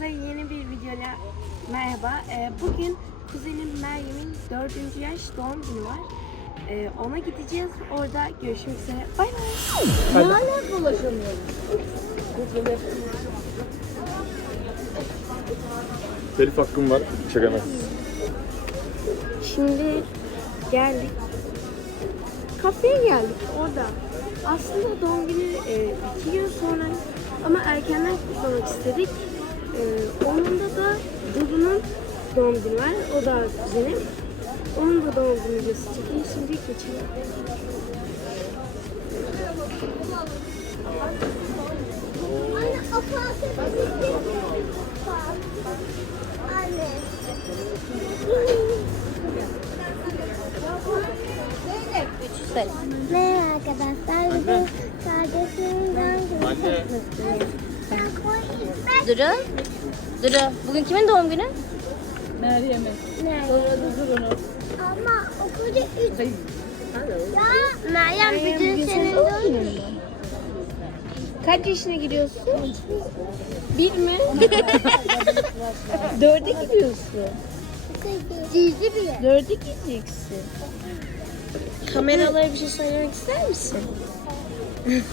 Hepinize yeni bir videoyla merhaba. Ee, bugün kuzenim Meryem'in dördüncü yaş doğum günü var. Ee, ona gideceğiz. Orada görüşmek üzere. Bay bay. Hala dolaşamıyorum. Telif hakkım var. Çekemez. Şimdi geldik. Kafeye geldik orada. Aslında doğum günü e, iki gün sonra ama erkenden kutlamak istedik. E, onun da da Dudu'nun doğum günü var. O da kuzenim. Onun da doğum günü videosu çekeyim. Şimdi geçelim. Anne o pastayı Anne. Merhaba arkadaşlar. Bugün kardeşimin doğum günü. Duru. Duru. Bugün kimin doğum günü? Da Duru'nu. Ama okulda üç. Ya Meryem bugün senin doğum günün. Kaç yaşına giriyorsun? Bir mi? Dörde gidiyorsun. Cici bile. Dörde gideceksin. Kameralara bir şey söylemek ister misin?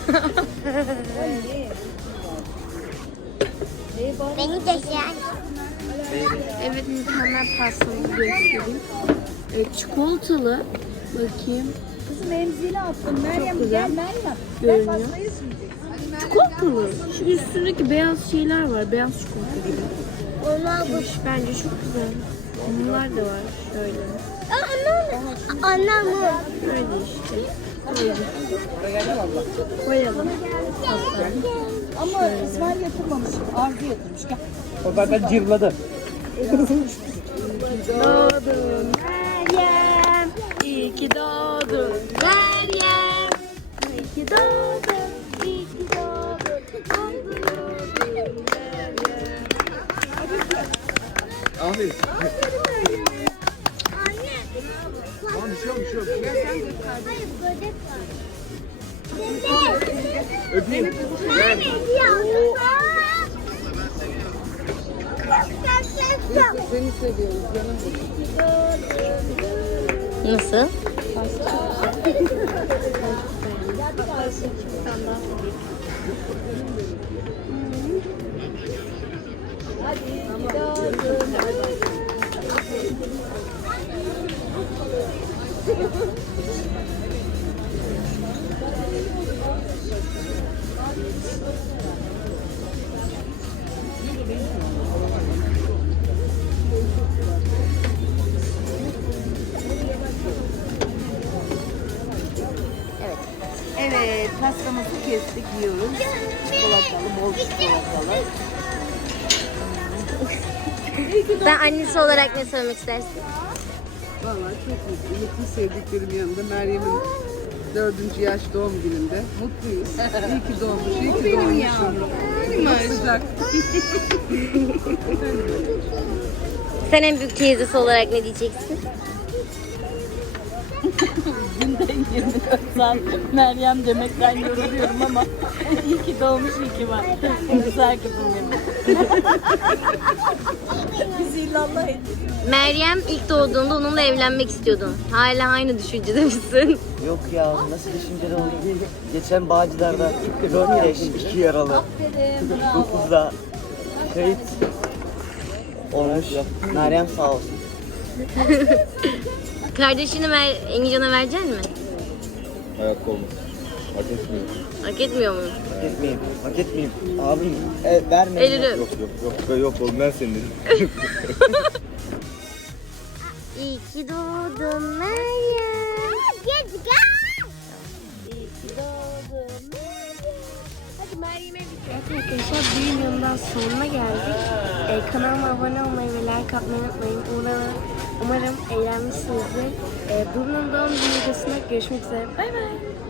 Beni de sen. Evet mükemmel pastamızı göstereyim. Evet, çikolatalı. Bakayım. Kızım emzini attım. Meryem güzel. gel Meryem. Görünüyor. Gel pastayı süreceksin. Çikolatalı. Şu üstündeki beyaz şeyler var. Beyaz çikolata gibi. Onlar bu. Bence çok güzel. Bunlar da var. Şöyle. Anne. Annem o. Böyle işte. Koyalım. Koyalım. Ama İsmail yatırmamış. Arzu yatırmış. Gel. O zaten cırladı. Doğdun Meryem. İyi ki doğdun Meryem. İyi ki doğdun. İyi ki doğdun. Doğdun Meryem. Abi. Anne. Tamam bir şey yok bir şey yok. Hayır böcek var. Dede. Öpeyim. Canım. Nasıl? Evet pastamızı kestik yiyoruz. Çikolatalı, bol çikolatalı. Sen annesi olarak ne söylemek istersin? Vallahi çok. Mutlu sevdiklerim yanında Meryem'in dördüncü yaş doğum gününde. Mutluyuz. İyi ki doğmuş, iyi ki doğmuşum. Çok sıcak. Sen en büyük teyzesi olarak ne diyeceksin? Günde 24 saat Meryem demekten yoruluyorum ama iyi ki doğmuş, iyi ki var. Güzel benim. Bizi illallah et. Meryem ilk doğduğunda onunla evlenmek istiyordun. Hala aynı düşüncede misin? Yok ya nasıl düşünceli oldu? Geçen Bağcılar'da 4 yaş 2 yaralı. 9'da kayıt olmuş. Meryem sağ olsun. Kardeşini Mer Engincan'a verecek mi? Hayatta olmaz. Hak etmiyor. Hak etmiyor mu? Hak etmeyeyim. Hak etmeyeyim. Abim e, verme. Elini. Yok yok yok yok oğlum ben senin dedim. İyi ki doğdun Meryem. Arkadaşlar bir videonun sonuna geldik. Ee, kanalıma abone olmayı ve like atmayı unutmayın. Umarım, umarım eğlenmişsinizdir. Ee, Duru'nun doğum günü videosunda görüşmek üzere. Bay bay.